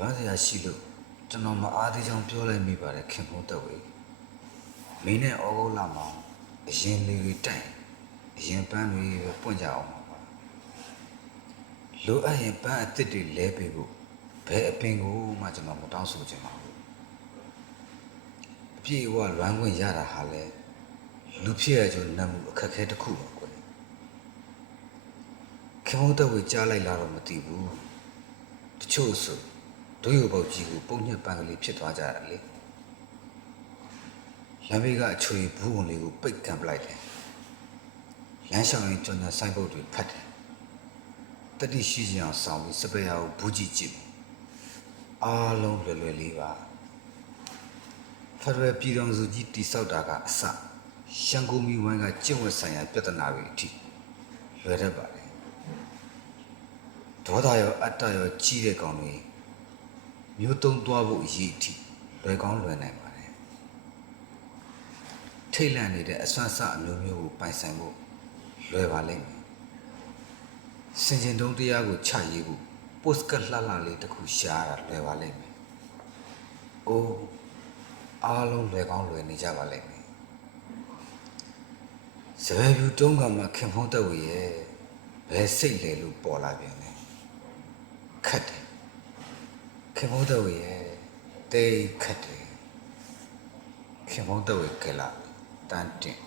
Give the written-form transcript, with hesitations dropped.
လွမ်းစရာရှိလို့ကျွန်တော်မအားသေးချောင်းပြောလိုက်မိပါတယ်ခင်ဗျတက်ဝေမင်းနဲ့ဩဂုတ်လမှာအရင်လေးတွေတိုင်အရင်ပန်းတွေပဲပွင့်ကြအောင်ပါလိုအပ်ရင်ပန်းအစ်စ်တွေလဲပေးဖို့ဘယ်အပင်ကိုမှကျွန်တော်မတောင်းဆိုချင်ပါဘူးအပြည့်အဝလွမ်းခွင့်ရတာဟာလဲလူဖြစ်ရကြနတ်မှုအခက်ခဲတစ်ခုပါကွယ်ခင်ဗျတက်ဝေကြားလိုက်လားတော့မသိဘူးတချို့ဆိုဒွေရုပ်ပေါက်ကြီးကိုပုံညက်ပန်းကလေးဖြစ်သွားကြတယ်လေလမ်းဘေးကအချွေဘူးဝင်လေးကိုပိတ်ကန်ပလိုက်တယ်လမ်းလျှောက်ရင်ကြော်ညာဆိုင်ပုတ်တွေဖတ်တယ်တတိရှိကြအောင်ဆောင်းပြီးစပယ်ယာကိုဘူးကြည့်ကြည့်အားလုံးလွယ်လွယ်လေးပါဖရယ်ပြည်တော်စုကြီးတိဆောက်တာကအစရှန်ကုန်မီဝိုင်းကကျင့်ဝတ်ဆိုင်ရာပြဿနာတွေအထိလွယ်တတ်ပါတယ်ဒေါသရောအတ္တရောကြီးတဲ့ကောင်တွေမျိုးတုံးသွားဖို့အရေးအထိလွယ်ကောင်းလွယ်နိုင်ပါတယ်ထိတ်လန့်နေတဲ့အစွမ်းစအမျိုးမျိုးကိုပိုင်ဆိုင်ဖို့လွယ်ပါလိမ့်မယ်စင်ကျင်တုံးတရားကိုချရေးဖို့ပို့စကတ်လှလှလေးတစ်ခုရှားတာလွယ်ပါလိမ့်မယ်အိုးအားလုံးလွယ်ကောင်းလွယ်နေကြပါလိမ့်မယ်စပယ်ဖြူတုံးကမှခင်ဖုံးတက်ဝေရဲ့ဘယ်စိတ်လဲလို့ပေါ်လာပြန်လဲခတ်တယ်ခင်ဖုံးတက်ဝေရဲ့တိတ်ခတ်တယ်ခင်ဖုံးတက်ဝေကလာတန်းတင်